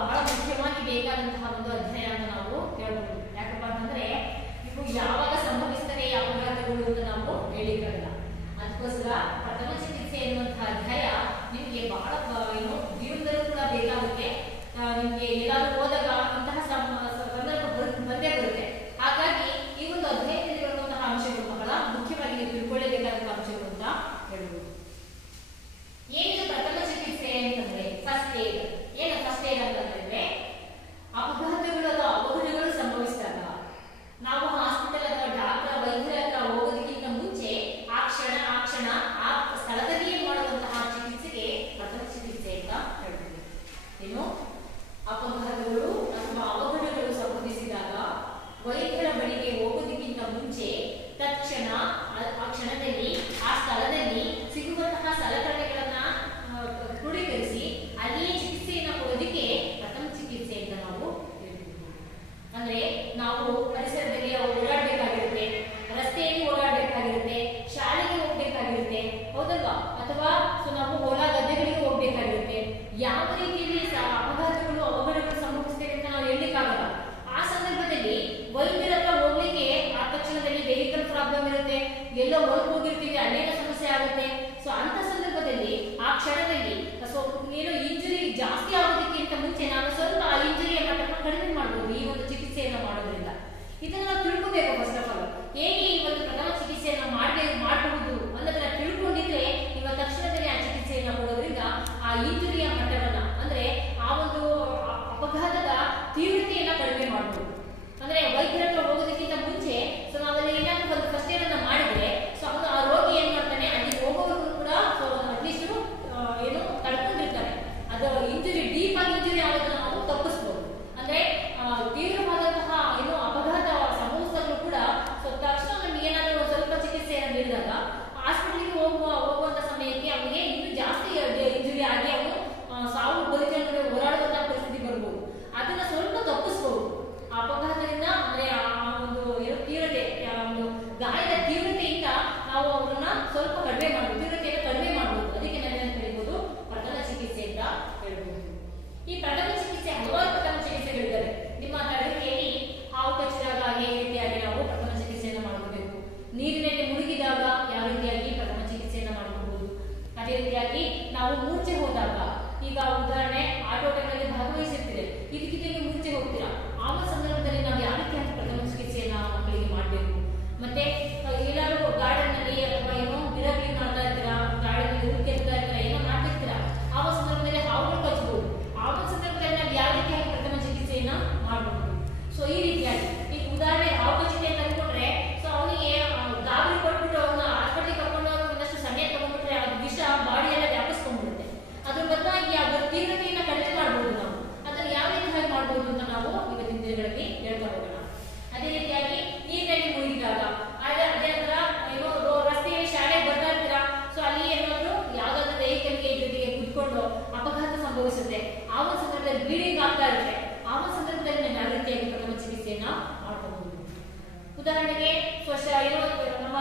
ಬಹಳ ಮುಖ್ಯವಾಗಿ ಬೇಕಾದಂತಹ ಒಂದು ಅಧ್ಯಯನ ಅಂತ ನಾವು ಹೇಳ್ಬೋದು. ಯಾಕಪ್ಪ ಅಂತಂದ್ರೆ ಇವು ಯಾವಾಗ ಸಂಭವಿಸ್ತದೆ ಅಪಘಾತಗಳು ಅಂತ ನಾವು ಹೇಳಿಕ್ಕಾಗಲ್ಲ. ಅದಕ್ಕೋಸ್ಕರ ಪ್ರಥಮ ಚಿಕಿತ್ಸೆ ಎನ್ನುವಂತಹ ಅಧ್ಯಾಯ ನಿಮ್ಗೆ ಬಹಳ ಏನು ಜೀವನದಲ್ಲೂ ಕೂಡ ಬೇಕಾಗುತ್ತೆ. ನಿಮ್ಗೆ ಎಲ್ಲಾದ್ರೂ ಹೋದಾಗ ಇಂತಹ ಸಂದರ್ಭ ಬಂದೇ ಬರುತ್ತೆ. ಹಾಗಾಗಿ ಈ ಒಂದು ಅಧ್ಯಯನದಲ್ಲಿ ಬರುವಂತಹ ಅಂಶಗಳು ಬಹಳ ಮುಖ್ಯವಾಗಿ ನೀವು ತಿಳ್ಕೊಳ್ಳೇಬೇಕಾದಂತಹ ಅಂಶಗಳು ಅಂತ ಹೇಳ್ಬೋದು. ಏನಿದು ಪ್ರಥಮ ಚಿಕಿತ್ಸೆ ಅಂತಂದ್ರೆ ಫಸ್ಟ್ ಏಡ್. ಏನು ಫಸ್ಟ್ ಏಡ್ ಅಂತಂದ್ರೆ ಅಪಘಾತಗಳು ಅಥವಾ ಅವಘಡಗಳು ಸಂಭವಿಸಿದಾಗ ನಾವು ಹಾಸ್ಪಿಟಲ್ ಅಥವಾ ಡಾಕ್ಟರ್ ವೈದ್ಯರ ಹತ್ರ ಹೋಗೋದಕ್ಕಿಂತ ಮುಂಚೆ ಆ ಕ್ಷಣ ಆ ಸ್ಥಳದಲ್ಲಿಯೇ ಮಾಡುವಂತಹ ಚಿಕಿತ್ಸೆಗೆ ಪ್ರಥಮ ಚಿಕಿತ್ಸೆ ಅಂತ ಹೇಳ್ತೀವಿ. ಏನು ಅಪಘಾತಗಳು ಅಥವಾ ಅವಘಡಗಳು ಸಂಭವಿಸಿದಾಗ ವೈದ್ಯರ ಬಳಿಗೆ ಹೋಗೋದಕ್ಕಿಂತ ಮುಂಚೆ ತಕ್ಷಣ ಆ ಕ್ಷಣದಲ್ಲಿ ಆ ಸ್ಥಳದಲ್ಲಿ ಸಿಗುವಂತಹ ಸಲಕರಣೆಗಳನ್ನ ಕ್ರೋಢೀಕರಿಸಿ ಅಲ್ಲಿಯೇ ಚಿಕಿತ್ಸೆಯನ್ನು ಕೊಡೋದಕ್ಕೆ ಪ್ರಥಮ ಚಿಕಿತ್ಸೆ ಅಂತ ನಾವು ಹೇಳ್ತೀವಿ. ಅಂದ್ರೆ ನಾವು ಪರಿಸರದಲ್ಲಿ ಓಡಾಡಬೇಕಾಗಿರುತ್ತೆ, ರಸ್ತೆಯಲ್ಲಿ ಓಡಾಡಬೇಕಾಗಿರುತ್ತೆ, ಶಾಲೆಗೆ ಹೋಗ್ಬೇಕಾಗಿರುತ್ತೆ, ಹೌದಲ್ವಾ? ಅಥವಾ ನಾವು ಹೊಲ ಗದ್ದೆಗಳಿಗೆ ಹೋಗ್ಬೇಕಾಗಿರುತ್ತೆ. ಯಾವ ರೀತಿಯಲ್ಲಿ ಅಪಘಾತಗಳು ಅವಘಡಗಳು ಸಂಭವಿಸ್ತೇವೆ ಅಂತ ನಾವು ಹೇಳಲಿಕ್ಕಾಗಲ್ಲ. ಆ ಸಂದರ್ಭದಲ್ಲಿ ವೈದ್ಯರ ಹತ್ರ ಹೋಗ್ಲಿಕ್ಕೆ ಆ ತಕ್ಷಣದಲ್ಲಿ ವೆಹಿಕಲ್ ಪ್ರಾಬ್ಲಮ್ ಇರುತ್ತೆ, ಎಲ್ಲೋ ಹೊರಗೆ ಹೋಗಿರ್ತೀವಿ, ಅಲ್ಲೇನೋ ಸಮಸ್ಯೆ ಆಗುತ್ತೆ. ಸೊ ಅಂತ ಸಂದರ್ಭದಲ್ಲಿ ಆ ಕ್ಷಣದಲ್ಲಿ ಏನೋ ಇಂಜುರಿ ಜಾಸ್ತಿ ಆಗೋದಕ್ಕಿಂತ ಮುಂಚೆ ನಾವು ಸ್ವಲ್ಪ ಆ ಇಂಜುರಿಯ ಮಟ್ಟವನ್ನು ಕಡಿಮೆ ಮಾಡಬಹುದು ಈ ಒಂದು ಚಿಕಿತ್ಸೆಯನ್ನ ಮಾಡೋದ್ರಿಂದ. ಇದನ್ನ ನಾವು ತಿಳ್ಕೋಬೇಕು. ಫಸ್ಟ್ ಆಫ್ ಆಲ್ ಹೇಗೆ ಈ ಒಂದು ಪ್ರಥಮ ಚಿಕಿತ್ಸೆಯನ್ನ ಮಾಡಬಹುದು ಅನ್ನೋದನ್ನ ತಿಳ್ಕೊಂಡಿದ್ರೆ ನಿಮ್ಮ ತಕ್ಷಣದಲ್ಲಿ ಆ ಚಿಕಿತ್ಸೆಯನ್ನ ಕೊಡೋದ್ರಿಂದ ಆ ಇಂಜುರಿಯ ಮಟ್ಟವನ್ನ ಅಂದ್ರೆ ಆ ಒಂದು ಅಪಘಾತದ ತೀವ್ರತೆಯನ್ನ ಕಡಿಮೆ ಮಾಡಬಹುದು. ಅಂದ್ರೆ ವೈದ್ಯರ ಹತ್ರ ಹೋಗೋದಕ್ಕಿಂತ ಮುಂಚೆ ಸೊ ನಾವಲ್ಲಿ ಏನಾದ್ರು ಒಂದು ಫಸ್ಟ್ ಏಡ್ ಅನ್ನ ಮಾಡಿದ್ರೆ ಸೊ ಆ ರೋಗಿ ಏನ್ ಮಾಡ್ತಾನೆ, ಅಲ್ಲಿ ಹೋಗೋವರೆಗೂ ಕೂಡ ಸೊ ಅಟ್ಲೀಸ್ಟ್ ಏನು ತಡ್ಕೊಂಡಿರ್ತಾನೆ. ಅದು ಇಂಜುರಿ ಡೀಪ್ ಆಗಿ ಇಂಜುರಿ ಆಗೋದನ್ನ ನಾವು ತಪ್ಪಿಸಬಹುದು. ಅಂದ್ರೆ ತೀವ್ರವಾದಂತಹ ಏನು ಅಪಘಾತ ಸಂಭವಿಸಿದಾಗಲೂ ಕೂಡ ಸೊ ತಕ್ಷಣ ನಮ್ಗೆ ಏನಾದರೂ ಒಂದು ಸ್ವಲ್ಪ ಚಿಕಿತ್ಸೆಯನ್ನು ನೀಡಿದಾಗ ಹಾಸ್ಪಿಟಲ್ಗೆ ಹೋಗುವಂತ ಸಮಯಕ್ಕೆ ಅವನಿಗೆ ಇನ್ನೂ ಜಾಸ್ತಿ ಇಂಜುರಿ ಆಗಿ ಅವನು ಸಾವು ಬದುಕಿನ ನಡುವೆ ಹೋರಾಡುವಂತಹ ಪರಿಸ್ಥಿತಿ ಬರ್ಬೋದು. ಅದನ್ನ ಸ್ವಲ್ಪ ತಪ್ಪಿಸಬಹುದು. ಅಪಘಾತದಿಂದ ಅಂದ್ರೆ ಆ ಒಂದು ಏನು ತೀವ್ರತೆ, ಒಂದು ಗಾಯದ ತೀವ್ರತೆಯಿಂದ ನಾವು ಅವರನ್ನ ಸ್ವಲ್ಪ ಕಡಿಮೆ ಮಾಡಬಹುದು, ತೀವ್ರತೆಯನ್ನು ಕಡಿಮೆ ಮಾಡಬಹುದು. ಅದಕ್ಕೆ ನಾವೇನು ಕರೀಬಹುದು ಪ್ರಥಮ ಚಿಕಿತ್ಸೆ ಅಂತ ಹೇಳ್ಬಹುದು. ಈ ಪ್ರಥಮ ಚಿಕಿತ್ಸೆ ಹಲವಾರು ಪ್ರಥಮ ಚಿಕಿತ್ಸೆಗಳಿದ್ದಾವೆ. ನಿಮ್ಮ ತರಗತಿಯಲ್ಲಿ ಹಾವು ಕಚ್ಚಿದಾಗ ಯಾವ ರೀತಿಯಾಗಿ ನಾವು ಪ್ರಥಮ ಚಿಕಿತ್ಸೆಯನ್ನು ಮಾಡ್ಕೋಬೇಕು, ನೀರಿನಲ್ಲಿ ಮುಳುಗಿದಾಗ ಯಾವ ರೀತಿಯಾಗಿ ಪ್ರಥಮ ಚಿಕಿತ್ಸೆಯನ್ನು ಮಾಡ್ಕೋಬಹುದು, ಅದೇ ರೀತಿಯಾಗಿ ನಾವು ಮೂರ್ಛೆ ಹೋದಾಗ, ಈಗ ಉದಾಹರಣೆ ಆಟೋಟಗಳಲ್ಲಿ ಭಾಗವಹಿಸಿರ್ತೀರಿ, ಇದಕ್ಕಿದ್ದಂಗೆ ಮೂರ್ಛೆ ಹೋಗ್ತೀರಾ, ಆ ಸಂದರ್ಭದಲ್ಲಿ ನಾವು ಯಾವ ರೀತಿಯಾಗಿ ಪ್ರಥಮ ಚಿಕಿತ್ಸೆಯನ್ನ ಮಕ್ಕಳಿಗೆ ಮಾಡಬೇಕು. ಮತ್ತೆ ಎಲ್ಲರೂ ಗಾರ್ಡನ್ ನಲ್ಲಿ ಅಥವಾ ಏನೋ ಗಿಡಗಳಿಗೆ ಮಾಡ್ತಾ ಇರ್ತೀರಾ, ಗಾರ್ಡನ್ ಕೆತ್ತಾ ಇರ್ತೀರಾ, ಏನೋ ಮಾಡ್ತಿರ್ತೀರಾ, ಆ ಸಂದರ್ಭದಲ್ಲಿ ಹಾವುಗಳು ಕಚ್ಚಬಹುದು. ಆ ಸಂದರ್ಭದಲ್ಲಿ ನಾವು ಯಾವ ರೀತಿಯಾಗಿ ಪ್ರಥಮ ಚಿಕಿತ್ಸೆಯನ್ನ ಮಾಡಬಹುದು. ಸೊ ಈ ರೀತಿಯಾಗಿ ಈಗ ಉದಾಹರಣೆ ಹಾವು ಕಚ್ಚಿದೆ ಅಂತ ಅನ್ಕೊಂಡ್ರೆ ಸೊ ಅವನಿಗೆ ಗಾಬರಿ ಕೊಟ್ಬಿಟ್ಟು ಅವನ್ನ ಹಾಸ್ಪಿಟಲ್ ಕರ್ಕೊಂಡು ಒಂದಷ್ಟು ಸಮಯ ತಗೊಂಡ್ಬಿಟ್ರೆ ಅದು ವಿಷ ಬಾಡಿ ಎಲ್ಲ ವ್ಯಾಪಿಸ್ಕೊಂಡ್ಬಿಡುತ್ತೆ. ಅದ್ರ ಬದಲಾಗಿ ಅದರ ತೀವ್ರತೆಯನ್ನ ಕಡಿಮೆ ಮಾಡಬಹುದು. ನಾವು ಅದನ್ನ ಯಾವ ರೀತಿಯಾಗಿ ಮಾಡಬಹುದು ಅಂತ ನಾವು ಇವತ್ತಿನ ದಿನಗಳಲ್ಲಿ ಹೇಳ್ತಾ ಹೋಗೋಣ. ಅದೇ ರೀತಿಯಾಗಿ ನೀರಿನಲ್ಲಿ ಮುಳುಗಿದಾಗ, ಅದೇ ತರ ಏನೋ ರಸ್ತೆಯಲ್ಲಿ ಶಾಲೆಗೆ ಬರ್ತಾ ಇರ್ತೀರಾ, ಸೊ ಅಲ್ಲಿ ಏನಾದ್ರು ಯಾವ್ದಾದ್ರು ವೆಹಿಕಲ್ಗೆ ಜೊತೆಗೆ ಕುತ್ಕೊಂಡು ಅಪಘಾತ ಸಂಭವಿಸುತ್ತೆ, ಆ ಒಂದು ಸಂದರ್ಭದಲ್ಲಿ ಬ್ಲೀಡಿಂಗ್ ಆಗ್ತಾ ಇರುತ್ತೆ, ಆ ಒಂದು ಸಂದರ್ಭದಲ್ಲಿ ನಾವು ಯಾವ ರೀತಿಯಾಗಿ ಪ್ರಥಮ ಚಿಕಿತ್ಸೆಯನ್ನ ಮಾಡಬಹುದು. ಉದಾಹರಣೆಗೆ ಏನೋ ನಮ್ಮ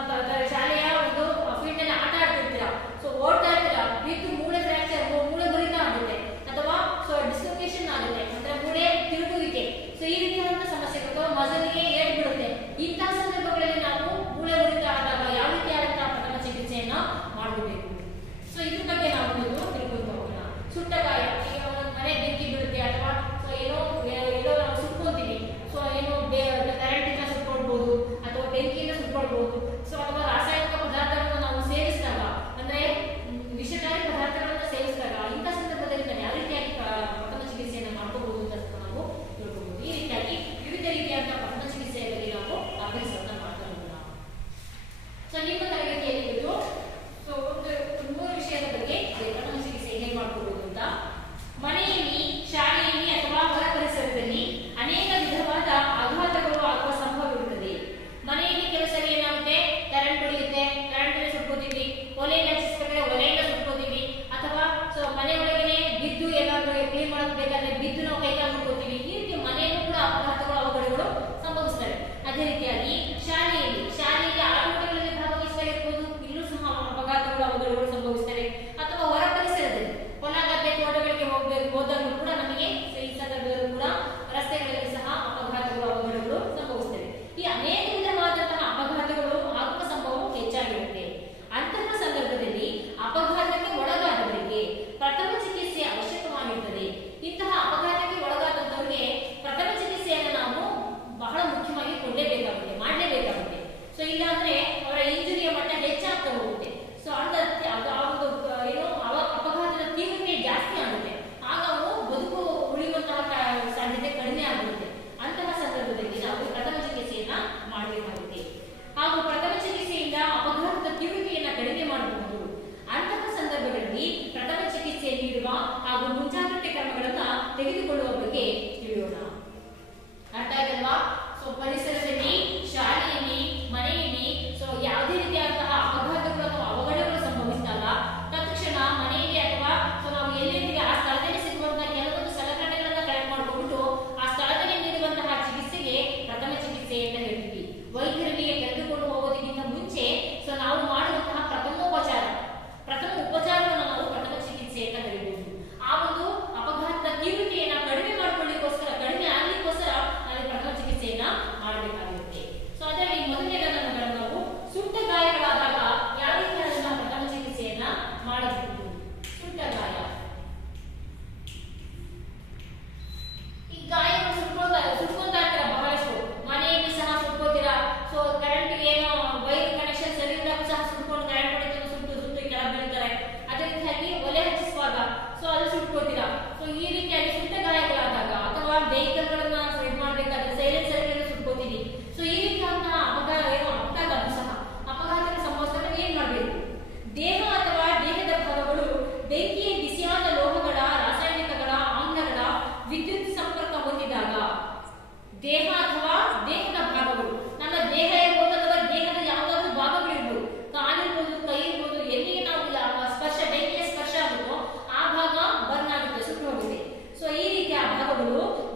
ಶಾಲೆಯ ಒಂದು ಫೀಲ್ಡ್ ನಲ್ಲಿ ಆಟ ಆಡ್ತಿರ್ತೀರಾ, ಸೊ ಓಡ್ತಾ ಇರ್ತೀರಾ, ಬಿದ್ದು ಮೂಳೆ ಫ್ರಾಕ್ಚರ್, ಮೂಳೆ ಮುರಿತ ಆಗುತ್ತೆ, ಅಥವಾ ಸೊ ಡಿಸ್ಲೊಕೇಶನ್ ಆಗುತ್ತೆ, ಅಂದ್ರೆ ಮೂಳೆ ತಿರುಗುವಿಕೆ, ಸೊ ಈ ರೀತಿಯಾದಂತಹ ಸಮಸ್ಯೆಗಳು, ಅಥವಾ ಮಸಲಿಗೆ ಏಟ್ ಬಿಡುತ್ತೆ. ಇಂತಹ ಸಂದರ್ಭಗಳಲ್ಲಿ ನಾವು ಮೂಳೆ ಮುರಿತ ಆದಾಗ ಯಾವ ರೀತಿಯಾದಂತಹ ಪ್ರಥಮ ಚಿಕಿತ್ಸೆಯನ್ನ ಮಾಡಬೇಕು. ಸೊ ಇದ್ರ ಬಗ್ಗೆ ನಾವು ತಿಳ್ಕೊಂಡು ಹೋಗೋಣ. ಸುಟ್ಟ ಗಾಯ, ಈಗ ಒಂದು ಮನೆ ಬೆಂಕಿ ಬೀಳುತ್ತೆ, ಅಥವಾ ಸೊ ಎಲ್ಲೋ ನಾವು ಸುಟ್ಕೊಂತೀವಿ, ಸೊ ಏನೋ ಕರೆಂಟ್ ಇಂದ ಸುಟ್ಕೊಳ್ಬಹುದು, ಅಥವಾ ಬೆಂಕಿಯಿಂದ ಸುಟ್ಕೊಳ್ಬಹುದು, ಸೊ ಅಥವಾ ರಾಸಾಯನಿಕ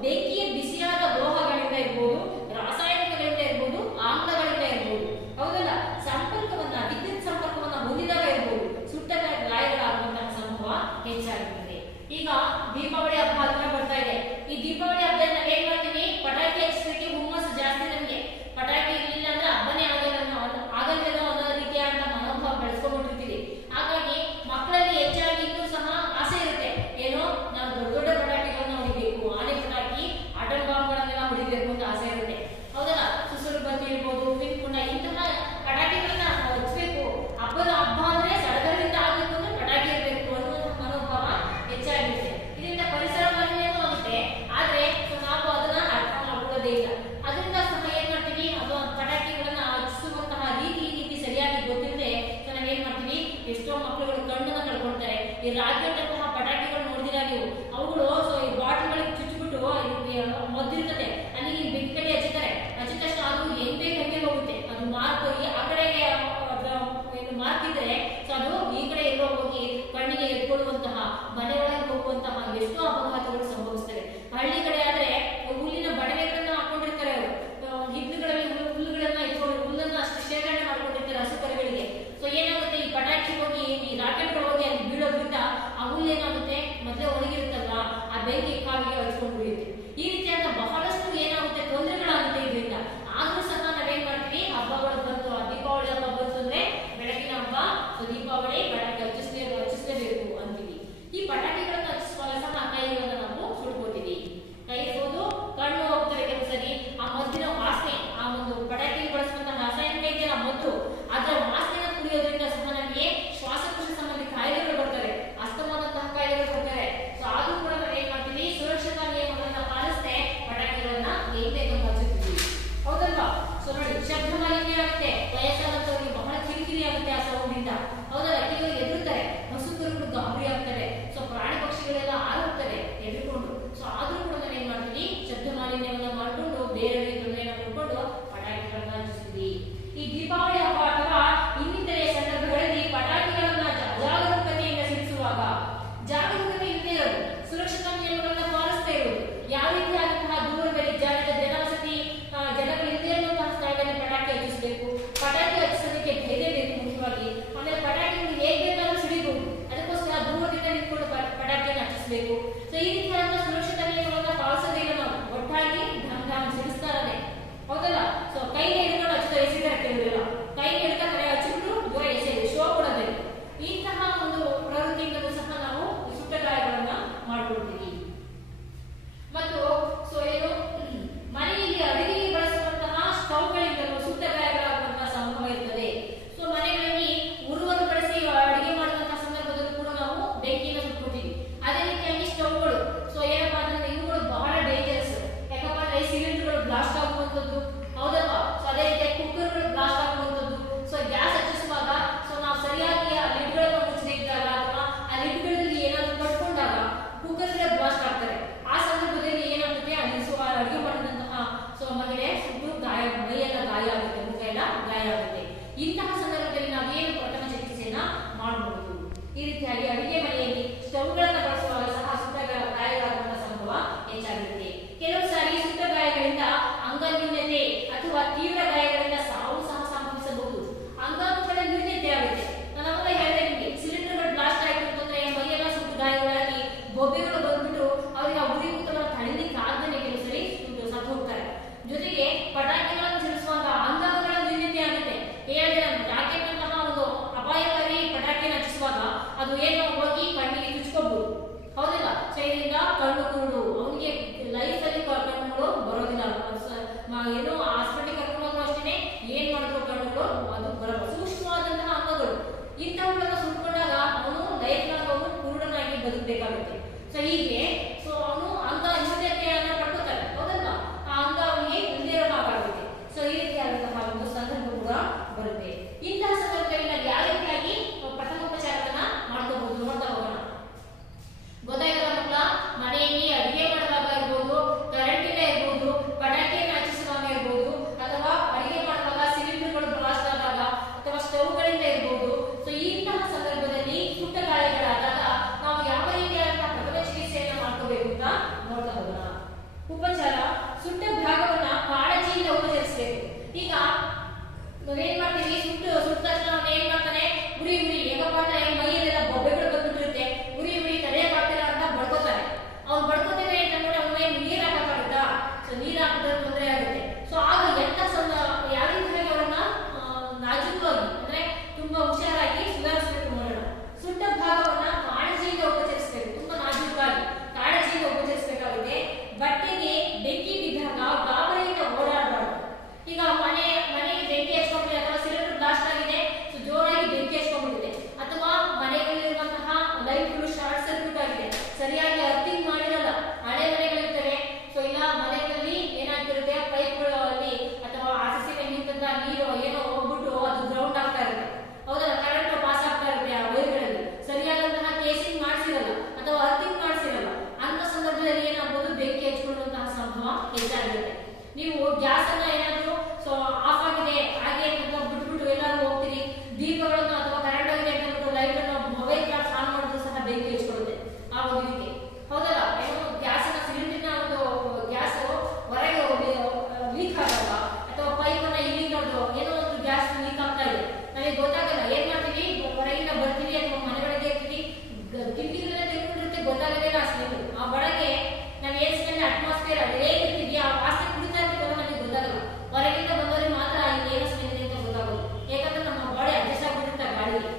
ಬೆಂಕಿಯ ಬಿಸಿಯಾದ ಲೋಹಗಳಿಂದ ಇರ್ಬೋದು, ರಾಸಾಯನಿಕಗಳಿಂದ ಇರ್ಬೋದು, ಆಮ್ಲಗಳಿಂದ ಇರ್ಬೋದು, ಹೌದಲ್ಲ, ಸಂಪರ್ಕವನ್ನ ವಿದ್ಯುತ್ ಸಂಪರ್ಕವನ್ನ ಹೊಂದಿದಾಗ ಇರ್ಬೋದು ಸುಟ್ಟ ಗಾಯಗಳಾಗುವಂತಹ ಸಂಭವ ಹೆಚ್ಚಾಗಿರ್ತದೆ. ಈಗ ದೀಪಾವಳಿ ಹಬ್ಬ ಹತ್ರ ಬರ್ತಾ ಇದೆ. ಈ ದೀಪಾವಳಿ ಹಬ್ಬದಲ್ಲಿ ನಾವ್ ಏನ್ ಮಾಡ್ತೀವಿ, ಪಟಾಕಿ ಹಚ್ಚಲಿಕ್ಕೆ ಹುಮ್ಮಸ್ಸು ಜಾಸ್ತಿ. ನಮ್ಗೆ ಪಟಾಕಿ ಇರಲಿಲ್ಲ ಅಂದ್ರೆ ಹಬ್ಬನೇ ಆಗಲ್ಲ ಅನ್ನೋ ರೀತಿಯಾದ ಮನೋಭಾವ ಬೆಳೆಸ್ಕೊಂಡ್ಬಿಟ್ಟಿರ್ತೀವಿ. ಹಾಗಾಗಿ ಮಕ್ಕಳಲ್ಲಿ ಹೆಚ್ಚಾಗಿ ಇನ್ನೂ ಸಹ ಆಸೆ ಇರುತ್ತೆ, ಏನೋ ನಾವು ದೊಡ್ಡ ದೊಡ್ಡ ಪಟಾಕಿಗಳನ್ನ ಹೊಡಿಬೇಕು, ಆನೆ ಪಟಾಕಿ, ಆಟಲ್ ಬಾಂಬ್ಗಳನ್ನೆಲ್ಲ ಹೊಡಿಬೇಕು ಅಂತ ಆಸೆ ಇರುತ್ತೆ, ಹೌದಲ್ಲ. ಸುಸುರು ಬತ್ತಿ ಇರ್ಬೋದು, ಪಿನ್ಕುಂಡ, ಇಂತಹ ಪಟಾಕಿಗಳನ್ನ ಹಚ್ಚಬೇಕು. ಹಬ್ಬ ಅಂದ್ರೆ ಸಡಗರದಿಂದ ಆಗಬೇಕು ಅಂದ್ರೆ ಪಟಾಕಿ ಇರಬೇಕು ಅನ್ನುವಂಥ ಮನೋಭಾವ ಹೆಚ್ಚಾಗಿರುತ್ತೆ. ಇದರಿಂದ ಪರಿಸರ ಮಾಲಿನ್ಯನೂ ಆಗುತ್ತೆ. ಆದ್ರೆ ನಾವು ಅದನ್ನ ಅರ್ಥ ಮಾಡ್ಕೊಳ್ಳೋದೇ ಇಲ್ಲ. ಅದರಿಂದ ಸಹ ಏನ್ ಮಾಡ್ತೀವಿ, ಅದು ಪಟಾಕಿಗಳನ್ನ ಹಚ್ಚಿಸುವಂತಹ ರೀತಿ ಸರಿಯಾಗಿ ಗೊತ್ತಿಲ್ಲದೆ ನಾವ್ ಏನ್ ಮಾಡ್ತೀವಿ, ಎಷ್ಟೋ ಮಕ್ಕಳುಗಳು ಕಣ್ಣನ್ನ ಕಳ್ಕೊಳ್ತಾರೆ. ಈ ರಾಕೆಟ್ ಪಟಾಕಿಗಳು ನೋಡಿದಿರ ನೀವು, ಅವುಗಳು ಈ ಬಾಟಲ್ಗಳಿಗೆ ಚುಚ್ಚಿಬಿಟ್ಟು ಮದ್ದಿರ್ತದೆ, ಅಲ್ಲಿ ಬೆಂಕಿ ಕಡೆ ಹಚ್ಚುತ್ತಾರೆ. ಹಚ್ಚಿದ ತಕ್ಷಣ ಅದು ಏನ್ ಬೇಕು ಹಂಗೆ ಹೋಗುತ್ತೆ. ಅದು ಮಾರ್ಕ್ ಆ ಕಡೆಗೆ ಮಾರ್ಕ್ ಇದ್ರೆ ಅದು ಈ ಕಡೆ ಎಲ್ಲೋ ಹೋಗಿ ಕಣ್ಣಿಗೆ ಎತ್ಕೊಳ್ಳುವಂತಹ, ಮನೆ ಒಳಗೆ ಹೋಗುವಂತಹ ಎಷ್ಟೋ ಅಪಘಾತಗಳು ಸಂಭವಿಸ್ತವೆ. ಹಳ್ಳಿ ಕಡೆ ಆದ್ರೆ ಹುಲ್ಲಿನ ಬಡವೆಗಳನ್ನ ಹಾಕೊಂಡಿರ್ತಾರೆ, ಅವರು ಹಿತ್ತುಗಳಲ್ಲಿ ಹುಲ್ಲುಗಳನ್ನ ಇಟ್ಕೊಂಡು ಹುಲ್ಲನ್ನ ಅಷ್ಟು ಶೇಖರಣೆ ಮಾಡ್ಕೊಂಡಿರ್ತಾರೆ ಹಸು ಕರುಗಳಿಗೆ. ಸೊ ಏನಾಗುತ್ತೆ, ಈ ಪಟಾಕಿ ಹೋಗಿ ಈ ರಾಕೆಟ್ಗಳು ಹೋಗಿ ಅಲ್ಲಿ ಬೀಳೋದ್ರಿಂದ ಆ ಹುಲ್ಲು ಏನಾಗುತ್ತೆ, ಮೊದಲೇ ಒಣಗಿರುತ್ತಲ್ಲ, ಆ ಬೆಂಕಿ ಕಾವಿಗೆ ಹಚ್ಕೊಂಡು ಬಿಡುತ್ತೆ. ಈ ರೀತಿಯಾದ ಬಹಳಷ್ಟು ಏನಾಗುತ್ತೆ, ತೊಂದರೆಗಳಾಗುತ್ತೆ ಇದರಿಂದ. ಆದ್ರೂ ಸಹ ನಾವೇನ್ ಮಾಡ್ತೀವಿ, ಹಬ್ಬಗಳು ಬಂತು, ದೀಪಾವಳಿ ಹಬ್ಬ ಬಂತು ಅಂದ್ರೆ ಬೆಳಗಿನ ಹಬ್ಬ, ಸೊ ದೀಪಾವಳಿ ಪಟಾಕಿ ಹಚ್ಚಿಸಲೇಬೇಕು ಅಂತೀವಿ. ಈ ಪಟಾಕಿಗಳನ್ನ ಹಚ್ಚಿಸುವಾಗ ಸಹ ಕೈಗಳನ್ನ ನಾವು ಸುಡ್ಕೋತೀವಿ. ಕೈ ಇರ್ಬೋದು, ಕಣ್ಣು ಹೋಗ್ತವೆ ಕೆಲವು ಸರಿ. ಆ ಮದ್ದಿನ ವಾಸನೆ, ಆ ಒಂದು ಪಟಾಕಿ ಬಳಸುವಂತಹ ರಾಸಾಯನಿಕ ಇದೆಯಲ್ಲ ಮದ್ದು, ಅದರ ವಾಸನೆನ ಕುಡಿಯೋದ್ರಿಂದ ಸಹ ನಮಗೆ ಶ್ವಾಸಕೋಶ ಸಂಬಂಧಿ ಕಾಯಿಲೆಗಳು ಬರ್ತವೆ, ಅಸ್ತಮಾದಂತಹ ಕಾಯಿಲೆಗಳು ಬರ್ತವೆ. ಸೊ ಆದ್ರೂ ಕೂಡ ನಾವು ಏನ್ ಮಾಡ್ತೀವಿ, ಸುರಕ್ಷತಾ ನಿಯಮಗಳನ್ನ ಪಾಲಿಸದೆ ಪಟಾಕಿಗಳನ್ನ ಬೇಗ ಹಚ್ಚುತ್ತೀವಿ, ಹೌದಲ್ವಾ. ಸೊ ನೋಡಿ, ಶಬ್ದ ಮಾಲಿನ್ಯ ಆಗುತ್ತೆ, ವಯಸ್ಸಾದಂತವರಿಗೆ ಬಹಳ ಕಿರಿಕಿರಿ ಆಗುತ್ತೆ ಆ ಸೌಂಡ್ ಇಂದ, ಹೌದಲ್ಲ. ಕೆಲವರು ಎದುರುತ್ತಾರೆ, ಹಸು ಕರುಗಳು ಗಾಬರಿ ಆಗ್ತವೆ, ಸೊ ಪ್ರಾಣಿ ಪಕ್ಷಿಗಳೆಲ್ಲ ಹಾರುತ್ತವೆ ಎದುರುಕೊಂಡು. ಸೊ ಆದ್ರೂ ಕೂಡ ನಾವು ಏನ್ ಮಾಡ್ತೀವಿ, ಶಬ್ದ ಮಾಲಿನ್ಯವನ್ನ ಮಾಡ್ಕೊಂಡು ಬೇರೆ ತೊಂದರೆಯನ್ನು ಕೊಡ್ಕೊಂಡು ಪಟಾಕಿಗಳನ್ನ ಹಚ್ಚಿಸ್ತೀವಿ. ಈ ದೀಪಾವಳಿ ಹಬ್ಬ ಅಥವಾ ಇನ್ನಿತರೆ ಸಂದರ್ಭಗಳಲ್ಲಿ ಪಟಾಕಿಗಳನ್ನ ಅಜಾಗರೂಕತೆಯಿಂದ ಸಿಡಿಸುವಾಗ ಜಾಗರೂಕತೆ ಇಲ್ಲದೆ ಇರೋದು, ಸುರಕ್ಷತಾ ನಿಯಮಗಳನ್ನ ಪಾಲಿಸ್ತಾ ಇರೋದು, ಯಾವ ರೀತಿಯಾದಂತಹ ದೂರದಲ್ಲಿ ಜನವಸತಿ ಜನಗಳಿಲ್ಲದೆ ಇರುವಂತಹ ಸ್ಥಳದಲ್ಲಿ ಪಟಾಕಿ ಹಚ್ಚಿಸಬೇಕು. ಪಟಾಕಿ ಹಚ್ಚಿಸೋದಕ್ಕೆ ಧೈರ್ಯ ಬೇಕು ಮುಖ್ಯವಾಗಿ. ಆಮೇಲೆ ಪಟಾಕಿಗಳು ಹೇಗೆ ಬೇಕಾದ್ರೂ ಸಿಡಿಬಹುದು, ಅದಕ್ಕೋಸ್ಕರ ದೂರದಿಂದ ನಿಂತ್ಕೊಂಡು ಪಟಾಕಿಯನ್ನು ಹಚ್ಚಿಸಬೇಕು. ಸೊ ಈ ರೀತಿಯಾದ ಸುರಕ್ಷತಾ ನಿಯಮಗಳನ್ನ ಪಾಲಿಸೋದೇ ಇಲ್ಲ ನಾವು, ಒಟ್ಟಾಗಿ ಢಮ್ ಸಿಡಿಸ್ತಾ ಇರೋದೇ, ಹೌದಲ್ಲ. ಸೊ ಕೈಗೆ ಹಿಡ್ಕೊಂಡು ಹಚ್ಚಿದ್ರೆ ಎಸಿತಾರೆ ಕೆಲವರೆಲ್ಲ, ಕೈಗೆ ಹಿಡ್ತಾರೆ ಹಚ್ಚಿಬಿಟ್ಟು ದೂರ ಎಸೆಯೋದು, ಶೋ ಕೊಡೋದೇ. ಇಂತಹ ಒಂದು ಪ್ರವೃತ್ತಿಯಿಂದಲೂ ಸಹ ನಾವು ಸುಟ್ಟ ಗಾಯಗಳನ್ನ ಮಾಡ್ಕೊಳ್ತೀವಿ. ಮತ್ತು ಸೊ ಏನು, ಮನೆಯಲ್ಲಿ ಅಡುಗೆಗೆ ಬಳಸುವಂತಹ ಸ್ಟವ್ಗಳಿಂದಲೂ ಸುಟ್ಟ ಗಾಯಗಳಾಗುವಂತಹ ಸಂಭವ ಇರ್ತದೆ. ಸೊ ಮನೆಗಳಲ್ಲಿ ಉರುವನ್ನು ಬಳಸಿ ಅಡುಗೆ ಮಾಡುವಂತಹ ಸಂದರ್ಭದಲ್ಲೂ ಕೂಡ ನಾವು ಬೆಂಕಿಯನ್ನು ಸುಟ್ಕೊಳ್ತೀವಿ. ಅದೇ ರೀತಿಯಾಗಿ ಸ್ಟವ್ಗಳು, ಸೊ ಏನಪ್ಪಾ ಅಂತಂದ್ರೆ ಇವುಗಳು ಬಹಳ ಡೇಂಜರಸ್. ಯಾಕಪ್ಪ ಅಂದ್ರೆ ಸಿಲಿಂಡರ್ಗಳು ಬ್ಲಾಸ್ಟ್ ಆಗುವಂಥದ್ದು, ಹೌದಲ್ವಾ. ಸೊ ಅದೇ ರೀತಿಯಾಗಿ ಕುಕ್ಕರ್ಗಳು ಬ್ಲಾಸ್ಟ್ ಆಗುವಂಥದ್ದು. ಸೊ ಗ್ಯಾಸ್ ಹಚ್ಚಿಸುವಾಗ ಸೊ ನಾವು ಸರಿಯಾಗಿ ಆ ಲಿಡ್ಗಳನ್ನು ಮುಚ್ಚದೇ ಇದ್ದಾಗ ಅಥವಾ ಆ ಲಿಡ್ಗಳಲ್ಲಿ ಏನಾದ್ರು ಕಟ್ಕೊಂಡಾಗ ಕುಕ್ಕರ್ಗಳು ಬ್ಲಾಸ್ಟ್ ಆಗ್ತಾರೆ. ಆ ಸಂದರ್ಭದಲ್ಲಿ ಏನಾಗುತ್ತೆ, ಅಲ್ಲಿ ಅಡುಗೆ ಮಾಡಿದಂತಹ ಸೊ ಮಹಿಳೆ ಸುಟ್ಟು ಮೈಯೆಲ್ಲ ಗಾಯ ಆಗುತ್ತೆ, ಮುಖ ಎಲ್ಲ ಗಾಯ ಆಗುತ್ತೆ. ಇಂತಹ ಸಂದರ್ಭದಲ್ಲಿ ನಾವು ಏನು ಪ್ರಥಮ ಚಿಕಿತ್ಸೆಯನ್ನ ಮಾಡಬಹುದು. ಈ ರೀತಿಯಾಗಿ ಅಡುಗೆ ಮನೆಯಲ್ಲಿ ಸ್ಟವ್ಗಳನ್ನ ಬಳಸುವಾಗ ಸಹ ಸುಟ್ಟ ಗಾಯಗಳಾಗುವಂತಹ ಸಂಭವ ಹೆಚ್ಚಾಗಿರುತ್ತೆ. ಕೆಲವು ಸಾರಿ ಸುಟ್ಟ ಗಾಯಗಳಿಂದ ಅಂಗನ್ಯೂನ್ಯತೆ ಅಥವಾ ತೀವ್ರ ಗಾಯಗಳಿಂದ ಸಾವು ಸಹ ಸಂಭವಿಸಬಹುದು. ಅಂಗಾಂಗಗಳ ನ್ಯೂನ್ಯತೆ ಆಗುತ್ತೆ. ನಾನು ಅವಾಗ ಹೇಳಿದೆ ನಿಮಗೆ, ಸಿಲಿಂಡರ್ಗಳು ಬ್ಲಾಸ್ಟ್ ಆಯ್ತು ಅಂತಂದ್ರೆ ಮೈಯೆಲ್ಲ ಸುಟ್ಟು ಗಾಯಗಳಾಗಿ ಬೊಬ್ಬೆಗಳು ಬಂದ್ಬಿಟ್ಟು ಅವರಿಗೆ ಆ ಉರಿಯೂತವನ್ನು ತಡೆಯಲಿಕ್ಕೆ ಆಗದೇ ಕೆಲವು ಸರಿ ಸತ್ತು ಹೋಗ್ತಾರೆ. ಜೊತೆಗೆ ಪಟಾಕಿಗಳನ್ನು ಸಿಡಿಸುವಾಗ ಅಂಗಾಂಗಗಳ ನ್ಯೂನ್ಯತೆ ಆಗುತ್ತೆ. ಹೇಳಿದ್ರೆ ರಾಕೆಟ್ ಅಂತಹ ಒಂದು ಅಪಾಯಕಾರಿ ಪಟಾಕಿಯನ್ನು ಹಚ್ಚಿಸುವಾಗ ಅದು ಏನೋ ಹೋಗಿ ಕಣ್ಣಿಗೆ ಚುಚ್ಕೋಬಹುದು, ಹೌದಿಲ್ಲ. ಸೊ ಇದರಿಂದ ಕಣ್ಣು ಕುರುಡು, ಅವನಿಗೆ ಲೈಫ್ ಅಲ್ಲಿ ಕಣ್ಣುಗಳು ಬರೋದಿಲ್ಲ. ಏನೋ ಹಾಸ್ಪಿಟಲ್ ಕರ್ಕೊಂಡು ಹೋದ್ರು ಅಷ್ಟೇ ಈಗ ನಾವೇನ್ ಮಾಡ್ತೀವಿ, ಸುಟ್ಟ ತಕ್ಷಣ ಅವ್ನು ಏನ್ ಮಾಡ್ತಾನೆ, ಉರಿ ಹೇಗಪ್ಪ ಅಂದ್ರೆ ಮೈಯಲ್ಲೆಲ್ಲ ಬೊಬ್ಬೆಗಳು ಬಂದ್ಬಿಟ್ಟಿರುತ್ತೆ, ಉರಿ ತಡೆಯಕ್ಕಾಗ್ತಿಲ್ಲ ಅಂತ ಬಡ್ಕೋತಾನೆ. ಅವ್ನು ಬಡ್ಕೋತೇವೆ ಅಂತಂದ್ರೆ ಅವ್ನ ಮೇಲೆ ನೀರ್ ಹಾಕಕ್ಕಾಗುತ್ತಾ? ಸೊ ನೀರ್ ಹಾಕಿದ್ರೆ ತೊಂದರೆ ಆಗುತ್ತೆ. ಸೊ ಆಗ ಯಾವ ರೀತಿಯಾಗಿ ಅವರನ್ನ ನಾಜೂಕಾಗಿ ಅಂದ್ರೆ ತುಂಬಾ ಹುಷಾರಾಗಿ ಸುಧಾರಿಸಬೇಕು ನೋಡೋಣ. ಸುಟ್ಟ ಭಾಗವನ್ನ ಕಾಳಜಿಯಿಂದ ಉಪಚರಿಸಬೇಕು, ತುಂಬಾ ನಾಜೂಕಾಗಿ ಕಾಳಜಿಯಿಂದ ಉಪಚರಿಸಬೇಕಾಗುತ್ತೆ. ಬಟ್ಟೆಗೆ ಬೆಂಕಿ ಬಿದ್ದಾಗ ಗಾಬರಿಯಿಂದ ಓಡಾಡಬಾರ್ದು. ಈಗ ಮನೆಗೆ ಬೆಂಕಿ ಹಚ್ಕೊಂಡ್ರೆ ಅಥವಾ ಸಿಲಿಂಡರ್ ಬ್ಲಾಸ್ಟ್ ಆಗಿದೆ, ಸೊ ಜೋರಾಗಿ ಬೆಂಕಿ ಹಚ್ಕೊಂಡ್ಬಿಟ್ಟಿದೆ, ಅಥವಾ ಮನೆಗಳಲ್ಲಿರುವಂತಹ ಲೈಟ್ಗಳು ಶಾರ್ಟ್ ಸರ್ಕ್ಯೂಟ್ ಆಗಿದೆ, ಸರಿಯಾಗಿ ಅರ್ಥಿಂಗ್ ಮಾಡಿರಲ್ಲ, ಹಳೆ ಮನೆಗಳಿರ್ತವೆ. ಸೊ ಇಲ್ಲ ಮನೆಗಳಲ್ಲಿ ಏನಾಗ್ತಿರುತ್ತೆ, ಪೈಪ್ಗಳಲ್ಲಿ ಅಥವಾ ಆರ್ಸಿಸಿ ನಿಂತ ನೀರು ಏನೋ ಹೋಗ್ಬಿಟ್ಟು ಅದು ಗ್ರೌಂಡ್ ಆಗ್ತಾ ಇರುತ್ತೆ, ಹೌದಲ್ಲ, ಕರೆಂಟ್ ಪಾಸ್ ಆಗ್ತಾ ಇರುತ್ತೆ ಆ ವೈರ್ಗಳಲ್ಲಿ, ಸರಿಯಾದಂತಹ ಕೇಸಿಂಗ್ ಮಾಡಿಸಿರಲ್ಲ ಅಥವಾ ಅರ್ಥಿಂಗ್ ಮಾಡಿಸಿರಲ್ಲ. ಅಂತ ಸಂದರ್ಭದಲ್ಲಿ ಏನಾಗ್ಬೋದು, ಬೆಂಕಿ ಹಚ್ಕೊಳ್ಳುವಂತಹ ಸಂಭವ ಹೆಚ್ಚಾಗಿರುತ್ತೆ. ನೀವು ಗ್ಯಾಸ್ ಅನ್ನ ಏನಾದ್ರು ಸೊ ಆಫ್ ಆಗಿದೆ ಹಾಗೆ ಅಂತ ಬಿಟ್ಬಿಟ್ಟು ಎಲ್ಲಾದ್ರೂ ಹೋಗ್ತೀರಿ, ದೀಪಗಳನ್ನು ಅಥವಾ ಕರೆಂಟ್ ಆಗಿದೆ ಅಂತ ಲೈಟ್ ಅನ್ನು ಮೊಬೈಲ್ ಕ್ಲಾಸ್ ಆನ್ ಮಾಡಿದ್ರು ಸಹ ಬೆಂಕಿ ಹಚ್ಕೊಳ್ಳುತ್ತೆ ಆ ಒಂದು ಇದಕ್ಕೆ, ಹೌದಲ್ಲ. ಏನು ಗ್ಯಾಸ್ ಅನ್ನ ಸಿಲಿಂಡರ್ನ ಒಂದು ಗ್ಯಾಸ್ ಹೊರಗೆ ಲೀಕ್ ಆದಾಗ ಅಥವಾ ಪೈಪ್ ಅನ್ನ ಇಲ್ಲಿ ಏನೋ ಒಂದು ಗ್ಯಾಸ್ ಲೀಕ್ ಆಗ್ತಾ ಇದೆ, ನಮಗೆ ಗೊತ್ತಾಗಲ್ಲ, ಏನ್ ಮಾಡ್ತೀವಿ, ಹೊರಗಿಂದ ಬರ್ತೀವಿ ಅಥವಾ ಮನೆಗಳಿಗೆ ಇರ್ತೀವಿ, ಕಿಟಕಿಗಳನ್ನ ತೆಗೆದುಕೊಂಡಿರುತ್ತೆ, ಗೊತ್ತಾಗದೇ ಇಲ್ಲ ಆ ಸ್ಮೆಲ್. ಆ ಒಳಗೆ ನಾವು ಏನ್ ಸ್ಮೆಲ್ ಅಟ್ಮಾಸ್ಫಿಯರ್ ಅದು ಹೇಗಿರ್ತೀವಿ ಆ ವಾಸನೆ ಕುಡಿತಾ ಇರ್ತೀವಲ್ಲ, ನಮಗೆ ಗೊತ್ತಾಗಲ್ಲ. ಹೊರಗಿಂದ ಬಂದವರಿಗೆ ಮಾತ್ರ ಏನು ಸ್ಮೆಲ್ ಅಂತ ಗೊತ್ತಾಗೋದು, ಯಾಕಂದ್ರೆ ನಮ್ಮ ಬಾಡಿ ಅಡ್ಜಸ್ಟ್ ಆಗ್ಬಿಟ್ಟಿರುತ್ತೆ ಗಾಳಿಗೆ.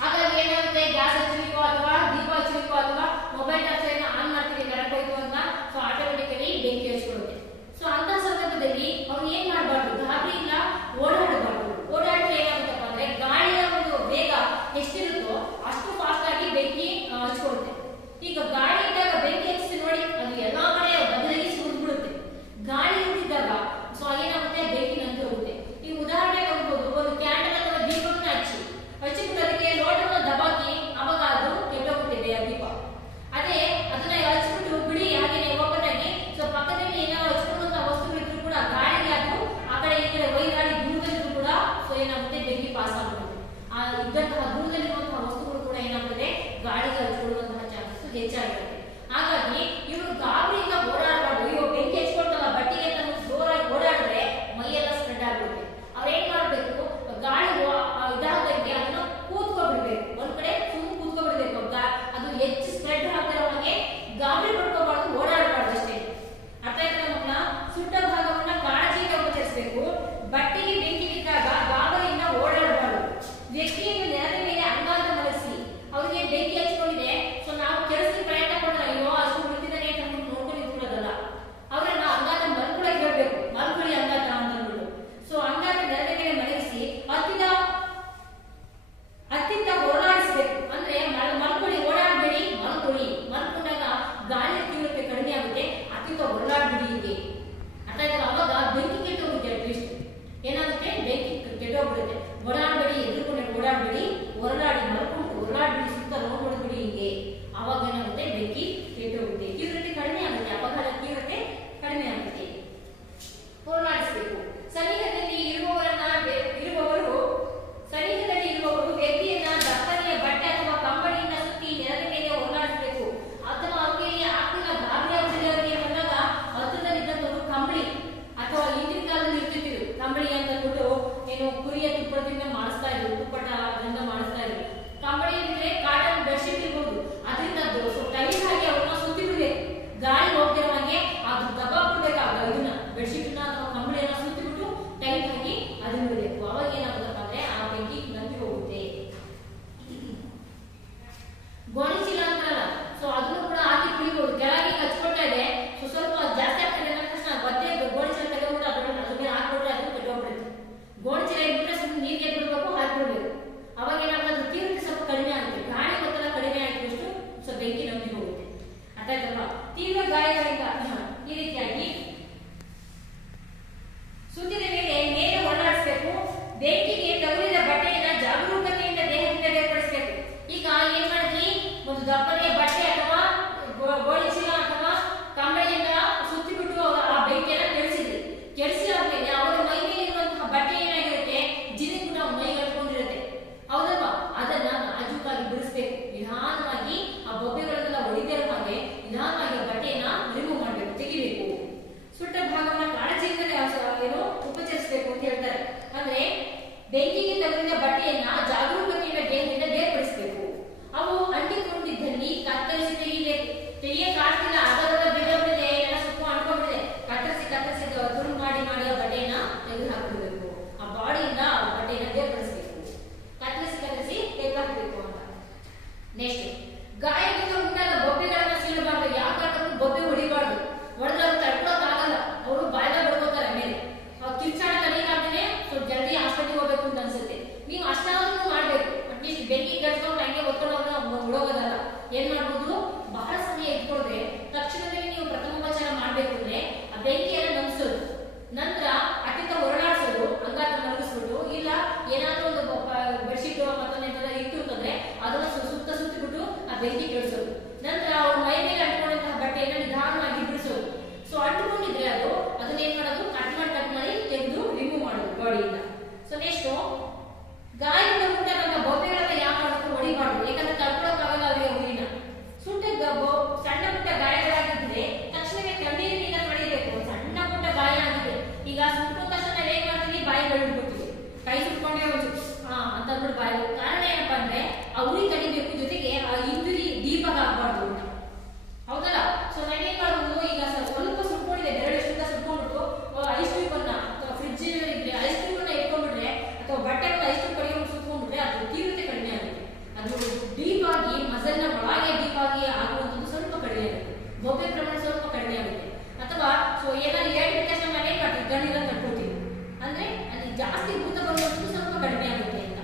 ಹಾಗಾಗಿ ಏನಾಗುತ್ತೆ, ಗ್ಯಾಸ್ ಹಚ್ಚಲಿಕ್ಕೋ ಅಥವಾ ದೀಪ ಹಚ್ಚಲಿಕ್ಕೋ ಅಥವಾ ಮೊಬೈಲ್ ಟಾರ್ಚ್ ಆನ್ ಮಾಡ್ತೀವಿ ಕರೆಂಟ್ ಹೋಯ್ತು ಅಂತ, ಸೊ ಆಟೋಮೆಟಿಕಲಿ ಬೆಂಕಿ ಹಚ್ಕೊಳ್ಳುತ್ತೆ. ಸೊ ಅಂತ ಸಂದರ್ಭದಲ್ಲಿ ಅವ್ರು ಏನ್ ಮಾಡಬಾರ್ದು, ಗಾಬರಿಯಿಂದ ಓಡಾಡಬಾರ್ದು. ಓಡಾಡಿದ್ರೆ ಏನಾಗುತ್ತಪ್ಪ ಅಂದ್ರೆ ಗಾಳಿಯ ಒಂದು ವೇಗ ಎಷ್ಟಿರುತ್ತೋ ಅಷ್ಟು ಫಾಸ್ಟ್ ಆಗಿ ಬೆಂಕಿ ಹಚ್ಕೊಳ್ಳುತ್ತೆ. ಈಗ ಗಾಳಿ ಇದ್ದಾಗ ಬೆಂಕಿ ಹಚ್ಚಿಸಿ ನೋಡಿ, ಅದು ಎಲ್ಲಾ ಕಡೆ ಬದಲಾಗಿ ಸುರಿದ್ಬಿಡುತ್ತೆ. ಗಾಳಿ ಇದ್ದಾಗ ಸೊ ಏನಾಗುತ್ತೆ, ಬೆಂಕಿ ನಂತು ಹೋಗುತ್ತೆ. ಈಗ ಉದಾಹರಣೆ ನೋಡ್ಬೋದು, ಒಂದು ಕ್ಯಾಂಡಲ್ ಅಥವಾ ದೀಪವನ್ನು ಹಚ್ಚಿಬಿಟ್ಟು ಅದಕ್ಕೆ ಲೋಟವನ್ನು ದಬಾಕಿ ಅವಾಗ ಅದು ಕೆಟ್ಟೋಗ್ಬಿಟ್ಟಿದೆ ಆ ದೀಪ. ಅದೇ ಅದನ್ನ ಹಚ್ಚಿಬಿಟ್ಟು ಬಿಡಿ ಹಾಗೆ ಓಪನ್ ಆಗಿ, ಸೊ ಪಕ್ಕದಲ್ಲಿ ಏನೋ ಹಚ್ಕೊಳ್ಳುವಂತ ವಸ್ತುಗಳಿದ್ರು ಕೂಡ ಗಾಳಿಗೆ ಅದು ಆ ಕಡೆ ಈ ಕಡೆ ವೈರಾಡಿ ದೂರದಲ್ಲಿದ್ರು ಕೂಡ ಸೊ ಏನಾಗುತ್ತೆ, ಬೆಂಕಿ ಪಾಸ್ ಆಗ್ಬಿಡುತ್ತೆ. ಆ ಇದ್ದಂತಹ ದೂರದಲ್ಲಿರುವಂತಹ ವಸ್ತುಗಳು ಕೂಡ ಏನಾಗ್ತದೆ, ಗಾಳಿಗೆ ಹಚ್ಕೊಳ್ಳುವಂತಹ ಚಾನ್ಸಸ್ ಹೆಚ್ಚಾಗಿರುತ್ತೆ. ಹಾಗಾಗಿ ಇವರು ಗಾಬರಿಯಿಂದ ಓಡಾಡಬಾರ್ದು. ಇವಾಗ ಬೆಂಕಿ ಹಚ್ಕೊಳ್ತಲ್ಲ ಬಟ್ಟೆಗೆ ಅಂತ ಜೋರಾಗಿ ಓಡಾಡಿದ್ರೆ ಮೈಯೆಲ್ಲ ಸ್ಪ್ರೆಡ್ ಆಗ್ಬಿಡುತ್ತೆ. ಅವ್ರೇನ್ ಮಾಡ್ಬೇಕು, ಗಾಳಿ ಇದಾದಂಗೆ ಅದನ್ನ ಕೂತ್ಕೊಬಿಡ್ಬೇಕು, ಒಂದ್ ಕಡೆ ಸುಮ್ಮನೆ ಕೂತ್ಕೊಬಿಡ್ಬೇಕು. ಅದು ಹೆಚ್ಚು ಸ್ಪ್ರೆಡ್ ಆಗ್ತಿರೋ ಹಾಗೆ ಗಾಬರಿ ಪಡ್ಕೋಬಾರ್ದು, ಓಡಾಡಬಾರ್ದು ಅಷ್ಟೇ. ಅರ್ಥ ಆಯ್ತಾ ಮಕ್ಕಳ? ಸುಟ್ಟ ಭಾಗವನ್ನ ಕಾಳಜಿಯಿಂದ ಉಪಚರಿಸಬೇಕು. ಬಟ್ಟೆಗೆ ಬೆಂಕಿ ಬಿದ್ದಾಗ ಗಾಬರಿಯಿಂದ ಓಡಾಡಬಾರ್ದು. ವ್ಯಕ್ತಿಯನ್ನು ನೆಲದ ಮೇಲೆ ಅಂಗಾಂಗ ಮಲಗಿಸಿ ಅವ್ರಿಗೆ ಬೆಂಕಿ ಹಚ್ಕೊಂಡಿದೆ, ಸೊ ನಾವು ಕೆಲಸಕ್ಕೆ ಪ್ರಯತ್ನ ಪಡೋಣ, ಅಯ್ಯೋ ಅಷ್ಟು ಬಿಡ್ತಿದ್ದಾನೆ ಅಂತ ನೋಡ್ಕೊಂಡು ನಿಂತ್ಕೊಳ್ಳೋದಲ್ಲ, ಅವ್ರನ್ನ ಅಂಗಾತ ಮಲ್ಕೊಳಕ್ ಹೇಳ್ಬೇಕು, ಮಲ್ಕೊಳ್ಳಿ ಅಂಗಾತ ಅಂತ ಅಂದ್ಬಿಟ್ಟು. ಸೊ ಅಂಗಾತ ನೆಲದ ಮೇಲೆ ಮಲಗಿಸಿ ಅತ್ತಿತ್ತ ಹೊರನಾಡಿಸ್ಬೇಕು. ಅಂದ್ರೆ ಮಲ್ಕೊಳ್ಳಿ, ಓಡಾಡ್ಬೇಡಿ, ಮಲ್ಕೊಳ್ಳಿ. ಮಲ್ಕೊಂಡಾಗ ಗಾಳಿ ತೀವ್ರತೆ ಕಡಿಮೆ ಆಗುತ್ತೆ, ಅತ್ತಿತ್ತ ಹೊರನಾಡ್ಬಿಡಿ ಹೀಗೆ. ಅರ್ಥ ಆಯ್ತಲ್ಲ? ಅವಾಗ ಬೆಂಕಿ ಕೆಟ್ಟೋಗುತ್ತೆ. ಅಟ್ಲೀಸ್ಟ್ ಏನಾಗುತ್ತೆ, ಬೆಂಕಿ ಕೆಟ್ಟೋಗ್ಬಿಡುತ್ತೆ. ಓಡಾಡ್ಬೇಡಿ, ಎದುರುಕೊಂಡೆ ಓಡಾಡ್ಬೇಡಿ, ಹೊರನಾಡಿ ಮಲ್ಕೊಂಡು ಹೊರನಾಡ್ಬಿಡಿ, ಸುತ್ತ ನೋಡ್ಬಿಡ್ಬಿಡಿ ಹಿಂಗೆ. ಅವಾಗ ಏನಾಗುತ್ತೆ, ಬೆಂಕಿ ಕೆಟ್ಟೋಗುತ್ತೆ, ತೀವ್ರತೆ ಕಡಿಮೆ ಆಗುತ್ತೆ, ಅಪಘಾತ ತೀವ್ರತೆ ಕಡಿಮೆ ಆಗುತ್ತೆ. ಹೊರನಾಡಿಸ್ಬೇಕು. ಸನಿಹದಲ್ಲಿ ಇರುವವರು ವ್ಯಕ್ತಿಯನ್ನ ದಪ್ಪನೆಯ ಬಟ್ಟೆ ಅಥವಾ ಕಂಬಳಿಯಿಂದ ಸುತ್ತಿ ನೆಲದ ಮೇಲೆ ಹೊರನಾಡಿಸಬೇಕು. ಅಥವಾ ಅವ್ರಿಗೆ ಆಗ್ತಿಲ್ಲ, ಗಾಬರಿ ಆಗ್ತಿದೆ ಅವರಿಗೆ ಬಂದಾಗ ಹತ್ತದಲ್ಲಿದ್ದಂಥವ್ರು ಕಂಬಳಿ ಅಥವಾ ಹಿಂದಿನ ಕಾಲದಲ್ಲಿ ಇರ್ತಿದ್ರು ಕಂಬಳಿ ಅಂತ ಅಂದ್ಬಿಟ್ಟು ಏನು ಕುರಿಯ ತುಪ್ಪದಿಂದ ಮಾಡಿಸ್ತಾ ಇದ್ರು, ತುಪ್ಪಟದಿಂದ ಮಾಡಿಸ್ತಾ ಇದ್ರು. ಕಂಬಳಿ ಅಂದ್ರೆ ಕಾಟನ್ ಬೆಡ್ಶೀಟ್ ಇರ್ಬೋದು, ಅದರಿಂದ ಟೈಟ್ ಆಗಿ ಅವ್ರನ್ನ ಸುತ್ತಿ ಬಿಡ್ಬೇಕು, ಗಾಳಿ ಹೋಗ್ತಿರೋ ಹಾಗೆ ಅದು ದಬ್ಬಾಕ್ಬಿಡ್ಬೇಕಾಗ ಇದನ್ನ ಬೆಡ್ಶೀಟ್ನ ಅಥವಾ ಕಂಬಳಿಯನ್ನ ಸುತ್ತಿಬಿಟ್ಟು ಟೈಟ್ ಆಗಿ ಅದನ್ನ ಬಿಡಬೇಕು. ಅವಾಗ ಏನಾಗುತ್ತಪ್ಪ ಅಂದ್ರೆ ಆ ಬೆಂಕಿ ನಂಬಿ ಹೋಗುತ್ತೆ. ಗೋಣಿಚೀಲ ಅಂತಾರಲ್ಲ, ಸೊ ಅದನ್ನು ಕೂಡ ಹಾಕಿ ಕುಳಿಬಹುದು. ಕೆಳಗೆ ಹಚ್ಕೊಳ್ತಾ ಇದೆ, ಸೊ ಸ್ವಲ್ಪ ಜಾಸ್ತಿ ಆಗ್ತದೆ ಅಂದ ತಕ್ಷಣ ಮತ್ತೆ ಗೋಣಿಚೀಲ ತೆಗೆದ್ಬಿಟ್ಟು ಅದ್ರ ಮೇಲೆ ಹಾಕ್ಬಿಟ್ರೆ ಅದು ಕೆಟ್ಟೋಗ್ಬಿಡುತ್ತೆ. ಗೋಣಿಚೀಲ ಇಟ್ಬಿಟ್ರೆ ಸುಮ್ಮನೆ ನೀರಿಗೆ ಬಿಡ್ಬೇಕು, ಹಾಕ್ಬಿಡ್ಬೇಕು. ಅವಾಗ ಏನಾಗುತ್ತೆ, ತೀವ್ರತೆ ಸ್ವಲ್ಪ ಕಡಿಮೆ ಆಗುತ್ತೆ, ಗಾಳಿ ಒತ್ತಡ ಕಡಿಮೆ ಆಗಿದಷ್ಟು ಸೊ ಬೆಂಕಿ ನಂಬಿ ಹೋಗುತ್ತೆ. ಅರ್ಥ ಆಯ್ತಲ್ವಾ? ತೀವ್ರ ಗಾಯಗಳಿಂದ ಈ ರೀತಿಯಾಗಿ ಸುತ್ತಿದ ಮೇಲೆ ಹೊರನಾಡಿಸಬೇಕು. ಬೆಂಕಿಗೆ ತಗುಲಿದ ಬಟ್ಟೆಯನ್ನ ಜಾಗರೂಕತೆಯಿಂದ ದೇಹದಿಂದ ಬೇರ್ಪಡಿಸಬೇಕು. ಈಗ ಏನ್ ಮಾಡಿದ್ರಿ, ಒಂದು ದಪ್ಪನೆಯ ಬಟ್ಟೆ ಅಥವಾ ಗೋಣಿಚೀಲ ಅಥವಾ ಕಂಬಳಿಯಿಂದ ಸುತ್ತಿಬಿಟ್ಟು ಆ ಬೆಂಕಿಯನ್ನ ಕೆಡಿಸಿ ಆದ್ಮೇಲೆ ಅವರ ಮೈ ಮೇಲೆ ಇರುವಂತಹ ಬಟ್ಟೆ ಏನಾಗಿರುತ್ತೆ, ಜಿನಿಗುಣ ಮೈ ಕಟ್ಕೊಂಡಿರುತ್ತೆ, ಹೌದಲ್ವಾ? ಅದನ್ನ ನಾಜೂಕಾಗಿ ಬಿಡಿಸ್ಬೇಕು. ನಿಧಾನವಾಗಿ ಆ ಬೊಬ್ಬೆಗಳನ್ನೆಲ್ಲ ಹೊಡಿತಿರೋ ಹಾಗೆ ನಿಧಾನವಾಗಿ ಆ ಬಟ್ಟೆಯನ್ನ ರಿಮೂವ್ ಮಾಡ್ಬೇಕು. ಸೊ ಏನಾದ್ರು ಏಟ್ ತಕ್ಷಣ ಮನೆ ಕಟ್ಟಿ ಗಣ್ಣಿನ ಕಟ್ಕೊಳ್ತೀವಿ ಅಂದ್ರೆ ಅಲ್ಲಿ ಜಾಸ್ತಿ ಭೂತ ಬರುವಂತದ್ದು ಸ್ವಲ್ಪ ಕಡಿಮೆ ಆಗುತ್ತೆ ಅಂತ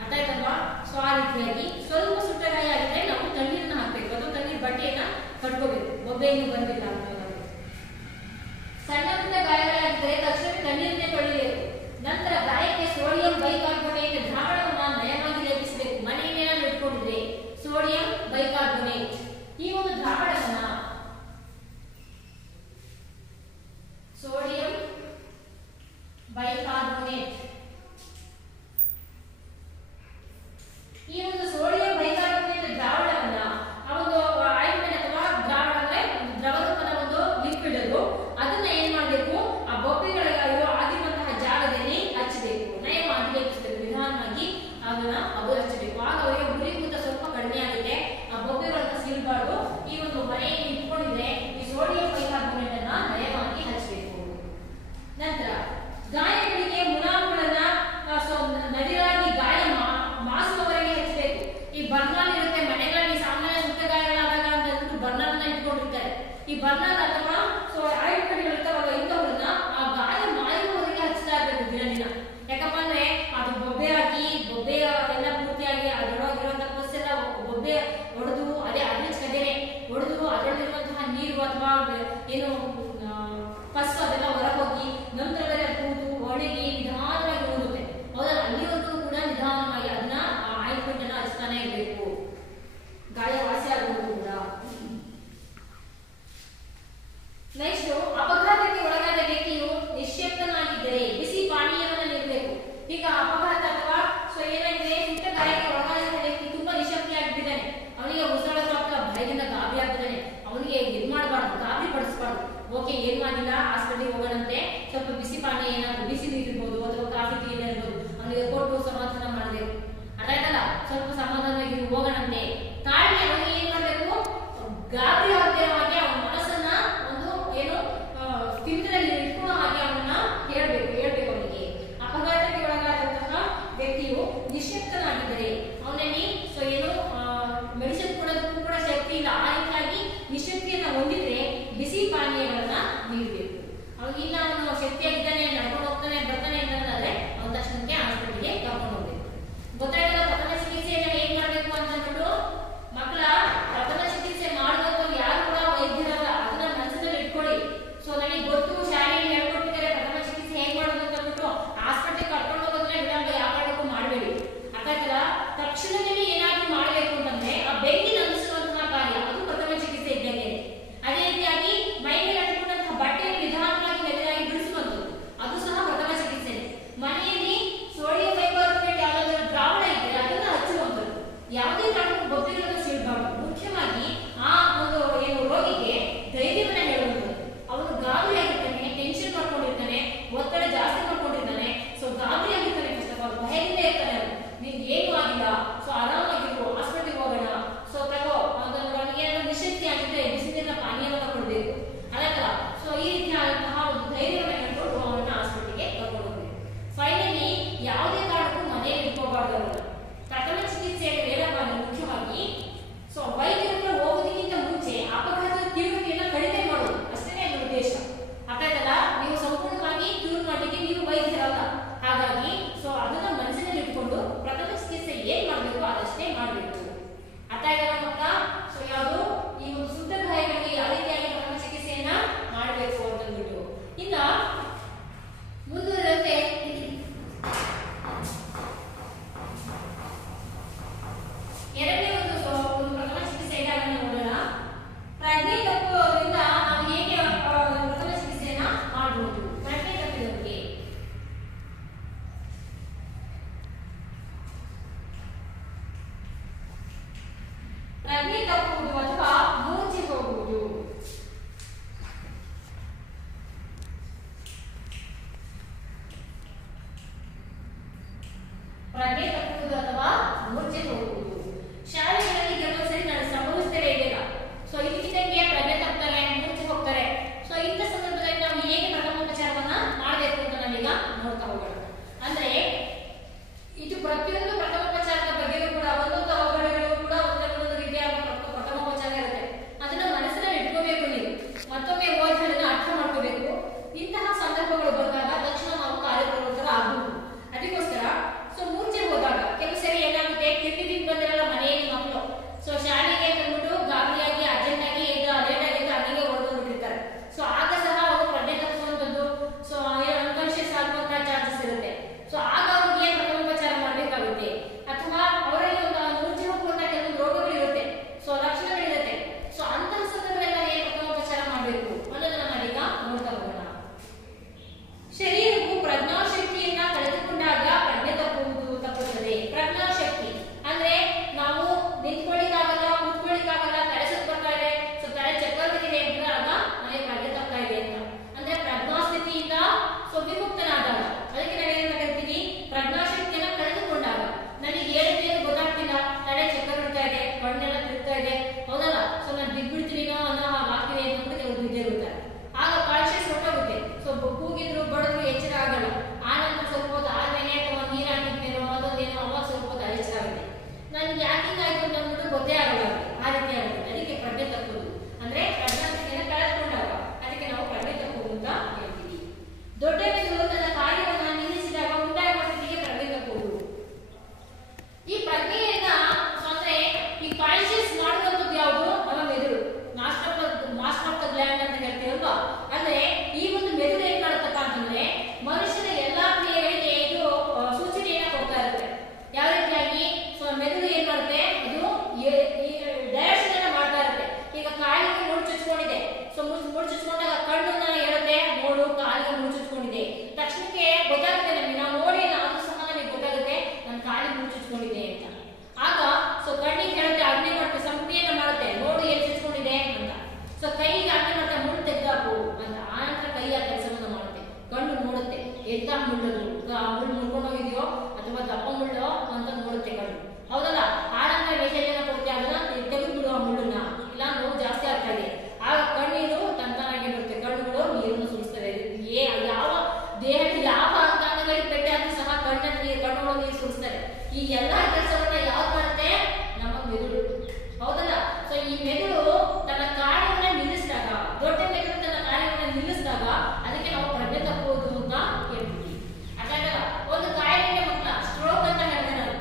ಅರ್ಥ ಆಯ್ತಲ್ವಾ. ಸೊ ಆ ರೀತಿಯಾಗಿ ಸ್ವಲ್ಪ ಸುಟ್ಟ ಗಾಯ ಆಗಿದ್ರೆ ನಾವು ತಣ್ಣೀರನ್ನ ಹಾಕ್ಬೇಕು ಅಥವಾ ತಣ್ಣೀರ್ ಬಟ್ಟೆಯನ್ನ ಕಟ್ಕೋಬೇಕು, ಬೊಬ್ಬೆ ಏನು ಬಂದಿಲ್ಲ ಅಂತ. ಸಣ್ಣ ಪುಟ್ಟ ಗಾಯಗಳಾಗಿದ್ದರೆ ತಕ್ಷಣ ತಣ್ಣೀರನ್ನೇ ತೊಳಿಬೇಕು. ನಂತರ ಗಾಯಕ್ಕೆ ಸೋಡಿಯಂ ಬೈಕಾರ್ಬೊನೇಟ್ ದ್ರಾವಣವನ್ನ ನಯವಾಗಿ ಲೇಪಿಸಬೇಕು. ಮನೆಯಲ್ಲೇನಾದ್ರೂ ಇಟ್ಕೊಂಡಿದ್ರೆ ಸೋಡಿಯಂ ಬೈಕಾರ್ಬೊನೇಟ್ ಈ ಒಂದು ದ್ರಾವಣವನ್ನ ಸೋಡಿಯಂ ಬೈಕಾರ್ಬೊನೇಟ್ ಈ ಒಂದು ಸೋಡಿಯಂ ಬೈಕಾರ್ಬೊನೇಟ್ ದ್ರಾವಣವನ್ನ ಆ ಒಂದು ಆಯಿಂಟ್ಮೆಂಟ್ ಅಥವಾ ದ್ರಾವಣ ಅಂದ್ರೆ ದ್ರವ ರೂಪದ ಒಂದು ಲಿಕ್ವಿಡ್ ಅದು ಅದನ್ನ ಏನ್ ಮಾಡಬೇಕು ಆ ಬೊಬ್ಬೆಗಳಿರೋ ಆಗಿರುವಂತಹ ಜಾಗದಲ್ಲಿ ಹಚ್ಚಬೇಕು, ನಯವಾಗಿ ಲೇಪಿಸಬೇಕು, ನಿಧಾನವಾಗಿ ಅದನ್ನ ಅವರು ಹಚ್ಚಬೇಕು. ಆಗ ಅವರಿಗೆ ಉರಿಕೂತ ಸ್ವಲ್ಪ ಕಡಿಮೆ ಆಗಿದೆ, ಆ ಬೊಬ್ಬೆಗಳನ್ನ ಸೀಳಬಾರ್ದು. ಈ ಒಂದು ಮನೆಯಲ್ಲಿ ಇಟ್ಕೊಂಡಿದ್ರೆ ಈ ಸೋಡಿಯಂ ಬೈಕಾರ್ಬೊನೇಟ್ ಅನ್ನ ನಯವಾಗಿ ಹಚ್ಚಬೇಕು. ನಂತರ ಗಾಯಗಳಿಗೆ ಮುಲಾಮುಗಳನ್ನ ನದಿಯಾಗಿ ಗಾಯ ಮಾಸುವವರೆಗೆ ಹಚ್ಚಬೇಕು. ಈ ಬರ್ನಲ್ ಇರುತ್ತೆ ಮನೆಗಳಲ್ಲಿ ಸಾಮಾನ್ಯ ಸುತ್ತ ಗಾಯಗಳಾದಾಗ ಅಂತ ಅಂದ್ಬಿಟ್ಟು ಬರ್ನಲ್ ನ ಇಟ್ಕೊಂಡಿರ್ತಾರೆ. ಈ ಬರ್ನಲ್ ಅಥವಾ ಆಯಿಂಟ್ಮೆಂಟ್ ಇರ್ತಾವಲ್ಲ ಇಂಥವ್ರನ್ನ ಆ ಗಾಯ ಮಾಯುವವರೆಗೆ ಹಚ್ತಾ ಇರ್ಬೇಕು ದಿನ. ಯಾಕಪ್ಪ ಅಂದ್ರೆ ಅದು ಬೊಬ್ಬೆ ಹಾಕಿ ಬೊಬ್ಬೆ ಎಲ್ಲ ಪೂರ್ತಿಯಾಗಿ ಅದರೊಳಗಿರುವಂತಹ ಪಸ್ಸೆಲ್ಲ ಬೊಬ್ಬೆ ಹೊಡೆದು ಅದೇ ಕದೇನೆ ಹೊಡೆದು ಅದರಲ್ಲಿರುವಂತಹ ನೀರು ಅಥವಾ ಏನು ಪಸ್ಸು ಅದೆಲ್ಲ ಹೊರಹೋಗಿ ನಂತರದಲ್ಲಿ ಕೂತು ಒಣಗಿ ನಿಧಾನವಾಗಿ ಹೋಗುತ್ತೆ. ಹೌದಲ್ಲ, ಅಲ್ಲಿವರೆಗೂ ಕೂಡ ನಿಧಾನವಾಗಿ ಅದನ್ನ ಆ ಆಯಿಂಟ್ಮೆಂಟ್ ಅನ್ನ ಹಚ್ತಾನೆ ಇರಬೇಕು, ಗಾಯ ವಾಸಿ ಆಗುವುದು ಕೂಡ. ನೆಕ್ಸ್ಟ್, ಅಪಘಾತಕ್ಕೆ ಒಳಗಾದ ವ್ಯಕ್ತಿಯು ನಿಶ್ಶಬ್ದನಾಗಿದ್ದರೆ ಬಿಸಿ ಪಾನೀಯವನ್ನು ನೀಡಬೇಕು. ಈಗ ಅಪಘಾತ ಅಥವಾ ಏನಾಗಿದೆ ಸುಟ್ಟ ಗಾಯಕ್ಕೆ ಒಳಗಾದ ವ್ಯಕ್ತಿ ತುಂಬಾ ನಿಶ್ಶಬ್ದಿಯಾಗಿದ್ದಾನೆ, ಅವನಿಗೆ ಉಸಿರಾಡೋದು ಅಥವಾ ಭಯದಿಂದ ಗಾಬರಿ ಆಗ್ತಿದ್ದಾನೆ, ಅವನಿಗೆ ಇದು ಮಾಡಬಾರ್ದು, ಗಾಬರಿ ಪಡಿಸಬಾರ್ದು. ಓಕೆ, ಏನ್ ಮಾಡಿಲ್ಲ, ಹಾಸ್ಪಿಟಲ್ಗೆ ಹೋಗೋಣಂತೆ, ಸ್ವಲ್ಪ ಬಿಸಿ ಪಾನೀಯ ಏನಾದ್ರು ಬಿಸಿ ನೀರಿರ್ಬೋದು ಅಥವಾ ಕಾಫಿ ಟೀ ಇರ್ಬೋದು ಅವನಿಗೆ ಕೊಟ್ಟು ಸಮಾಧಾನ ಮಾಡಬೇಕು. ಅರ್ಥ ಆಯ್ತಲ್ಲ, ಸ್ವಲ್ಪ ಸಮಾಧಾನವಾಗಿ ಹೋಗೋಣಂತೆ. ತಾಳ್ಮೆ, ಅವನಿಗೆ ಏನ್ ಮಾಡ್ಬೇಕು, ಗಾಬರಿ ಆಗದೆ ಹಾಗೆ ಅವನ ಮನಸ್ಸನ್ನ ಒಂದು ಏನು ಸ್ಥಿರದಲ್ಲಿ ಇಟ್ಕೊಳ್ಳೋ ಹಾಗೆ ಅವನನ್ನ ಹೇಳ್ಬೇಕು ಅವನಿಗೆ. ಅಪಘಾತಕ್ಕೆ ಒಳಗಾದಂತಹ ವ್ಯಕ್ತಿಯು ನಿಶ್ಶಬ್ದನಾಗಿದ್ದರೆ ಅವನಲ್ಲಿ ಏನು ಮೆಡಿಸಿನ್ ಕೊಡೋದಕ್ಕೂ ಕೂಡ ಶಕ್ತಿ ಇಲ್ಲ, ಆ ರೀತಿಯಾಗಿ ನಿಶಕ್ತಿಯನ್ನ ಹೊಂದಿದ್ರೆ ಬಿಸಿ ಪಾನೀಯಗಳನ್ನ ನೀಡಬೇಕು. ಅವನಿಗಿನ್ನ ಅವನು ಶಕ್ತಿಯಾಗಿದ್ದಾನೆ, ನಡ್ಕೊಂಡು ಹೋಗ್ತಾನೆ ಬರ್ತಾನೆ ಅಂತಂದ್ರೆ ಅವನ ತಕ್ಷಣಕ್ಕೆ ಹಾಸ್ಪಿಟಲ್ಗೆ ಕರ್ಕೊಂಡು ಹೋಗ್ಬೇಕು. ಗೊತ್ತಾಯ್ತಲ್ಲ ಪ್ರಥಮ ಚಿಕಿತ್ಸೆಯನ್ನ ಹೇಗ್ ಮಾಡ್ಬೇಕು ಅಂತ ಅಂದ್ಬಿಟ್ಟು. ಮಕ್ಕಳ ಪ್ರಥಮ ಚಿಕಿತ್ಸೆ ಮಾಡಬೇಕು ಯಾರು ಕೂಡ ವೈದ್ಯರಲ್ಲ, ಅದನ್ನ ಮನಸ್ಸಿನಲ್ಲಿ ಇಟ್ಕೊಳ್ಳಿ. ಸೊ ನನಗೆ ಗೊತ್ತು, ಶಾಲೆಯಲ್ಲಿ ಹೇಳ್ಕೊಟ್ಟಿದ್ದಾರೆ ಪ್ರಥಮ ಚಿಕಿತ್ಸೆ ಹೇಗ್ ಮಾಡೋದು ಅಂತ ಅಂದ್ಬಿಟ್ಟು ಹಾಸ್ಪಿಟಲ್ ಕರ್ಕೊಂಡು ಹೋಗೋದ್ರೆ ವಿಳಂಬ ಯಾವ ಕಾರಣಕ್ಕೂ ಮಾಡಬೇಡಿ. ಅರ್ಥಾಯ್ತಲ್ಲ, ತಕ್ಷಣದಲ್ಲಿ ಏನಾದ್ರೂ ಮಾಡಬೇಕು ಅಂತಂದ್ರೆ ಆ ಬೆಂಕಿ ನಂದಿಸುವಂತಹ ಕಾರ್ಯ ಅದು ಪ್ರಥಮ ಚಿಕಿತ್ಸೆ ಇದ್ದಂಗೆ. ಅದೇ ರೀತಿಯಾಗಿ ಮೈ ಮೇಲೆ ಅಂಟಿಕೊಂಡಂತಹ ಬಟ್ಟೆಯನ್ನು ನಿಧಾನವಾಗಿ ಮೆಲ್ಲಗಾಗಿ ಕಾಲಿಗೆ ಮುಚ್ಚುಚ್ಕೊಂಡಿದೆ, ತಕ್ಷಣಕ್ಕೆ ಗೊತ್ತಾಗುತ್ತೆ ನಮಗೆ, ನಾವು ನೋಡಿ ಆದ್ರೂ ಸಹ ನಮಗೆ ಗೊತ್ತಾಗುತ್ತೆ ನನ್ನ ಕಾಲಿಗೆ ಮುಚ್ಚುಚ್ಕೊಂಡಿದೆ ಅಂತ. ಆಗ ಸೊ ಕಣ್ಣಿಗೆ ಹೇಳುತ್ತೆ, ಆಜ್ಞೆ ಮಾಡುತ್ತೆ, ಸಂಜ್ಞೆಯನ್ನ ಮಾಡುತ್ತೆ, ನೋಡು ಎಲ್ಲಿ ಚುಚ್ಕೊಂಡಿದೆ ಅಂತ. ಸೊ ಕೈಗೆ ಆಜ್ಞೆ ಮಾಡುತ್ತೆ, ಮುಳ್ಳು ತೆಗ್ದಾಕು ಅಂತ. ಆನಂತರ ಕೈ ಆ ಕೆಲಸವನ್ನ ಮಾಡುತ್ತೆ, ಕಣ್ಣು ನೋಡುತ್ತೆ ಎಂತ ಮುಳ್ಳದು, ಮುಳ್ಳು ಮುಳ್ಕೊಂಡು ಹೋಗಿದೆಯೋ ಅಥವಾ ದಪ್ಪ ಮುಳ್ಳು ಅಂತ ನೋಡುತ್ತೆ ಕಣ್ಣು, ಹೌದಲ್ಲ. ಆನಂತರ ಮೆಸೇಜನ್ನ ಕೊಡುತ್ತೆ, ಅದನ್ನ ತೆಗೆದುಬಿಡು ಆ ಮುಳ್ಳನ್ನ, ಇಲ್ಲ ನೋವು ಜಾಸ್ತಿ ಆಗ್ತಾ ಇದೆ. ಆಗ ಕಣ್ಣೀರು ತಂತಾನಾಗಿ ಬರುತ್ತೆ, ಕಣ್ಣುಗಳು ನೀರನ್ನು ಸುರಿಸ್ತವೆ. ಯಾವ ದೇಹದ ಯಾವ ಅಂಗಾಂಗಗಳಿಗೆ ಪೆಟ್ಟೆ ಆದ್ರೂ ಸಹ ಕಣ್ಣುಗಳು ನೀರು ಸುರಿಸ್ತವೆ. ಈ ಎಲ್ಲಾ ಕೆಲಸವನ್ನ ಯಾವ್ದು ಮಾಡುತ್ತೆ? ನಮ್ಮ ಮೆದುಳು, ಹೌದಲ್ಲ. ಸೊ ಈ ಮೆದುಳು ತನ್ನ ಕಾರ್ಯವನ್ನ ನಿಲ್ಲಿಸಿದಾಗ, ದೊಡ್ಡ ಮೆದುಳು ತನ್ನ ಕಾರ್ಯವನ್ನ ನಿಲ್ಲಿಸಿದಾಗ ಅದಕ್ಕೆ ನಾವು ಪ್ರಜ್ಞೆ ತಪ್ಪುವುದು ಅಂತ ಹೇಳ್ತೀವಿ. ಅದಾದ ಒಂದು ಕಾಯಿಲೆಗೆ ಮಕ್ಕಳ ಸ್ಟ್ರೋಕ್ ಅಂತ ಹೇಳ್ತಾರೆ ನಾವು,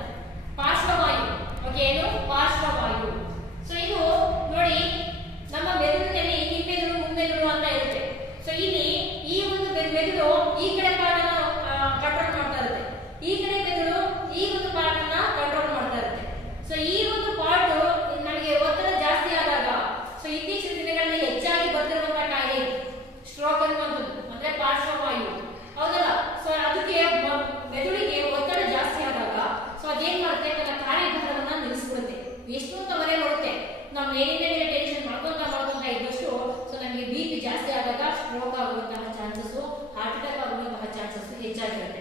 ಪಾರ್ಶ್ವವಾಯು. ಓಕೆ, ಏನು ಪಾರ್ಶ್ವವಾಯು? ಸೊ ಇದು ನೋಡಿ, ನಮ್ಮ ಮೆದುಳಿನಲ್ಲಿ ಹಿಮ್ಮೆದುಳು ಮುಮ್ಮೆದುಳು ಅಂತ ಇರುತ್ತೆ. ಸೊ ಇಲ್ಲಿ ಈ ಒಂದು ಮೆದುಳು ಈ ಕಡೆ ಪಾರ್ಟ್ ಕಂಟ್ರೋಲ್ ಮಾಡ್ತಾ ಇರುತ್ತೆ, ಈ ಕಡೆ ಮೆದುಳು ಈ ಒಂದು ಪಾರ್ಟ್ ಅನ್ನ ಕಂಟ್ರೋಲ್ ಮಾಡ್ತಾ ಇರುತ್ತೆ. ಸೊ ಈ ಒಂದು ಪಾರ್ಟ್ ನಮಗೆ ಒತ್ತಡ ಜಾಸ್ತಿ ಆದಾಗ, ಸೊ ಇತ್ತೀಚಿನ ದಿನಗಳಲ್ಲಿ ಹೆಚ್ಚಾಗಿ ಬರ್ತಿರುವಂತಹ ಕಾಯಿಲೆ ಸ್ಟ್ರೋಕ್ ಅನ್ನುವಂಥದ್ದು, ಅಂದ್ರೆ ಪಾರ್ಶ್ವವಾಯು, ಹೌದಲ್ಲ. ಸೊ ಅದಕ್ಕೆ ಮೆದುಳಿಗೆ ಒತ್ತಡ ಜಾಸ್ತಿ ಆದಾಗ ಸೊ ಅದೇನ್ ಮಾಡುತ್ತೆ, ತನ್ನ ಕಾರ್ಯಭಾರವನ್ನ ನಿಲ್ಲಿಸ್ಬಿಡುತ್ತೆ. ಎಷ್ಟು ಅಂತ ಮರೆ ಮಾಡುತ್ತೆ, ನಾವು ಮೇಲಿನ ಮೇಲೆ ಟೆನ್ಷನ್ ಮಾಡ್ಕೊಂತ ಇದ್ದಷ್ಟು ಸೊ ನಮಗೆ BP ಜಾಸ್ತಿ ಆದಾಗ ಸ್ಟ್ರೋಕ್ ಆಗುವಂತಹ ಚಾನ್ಸಸ್, ಹಾರ್ಟ್ ಅಟ್ಯಾಕ್ ಆಗುವಂತಹ ಚಾನ್ಸಸ್ ಹೆಚ್ಚಾಗಿರುತ್ತೆ.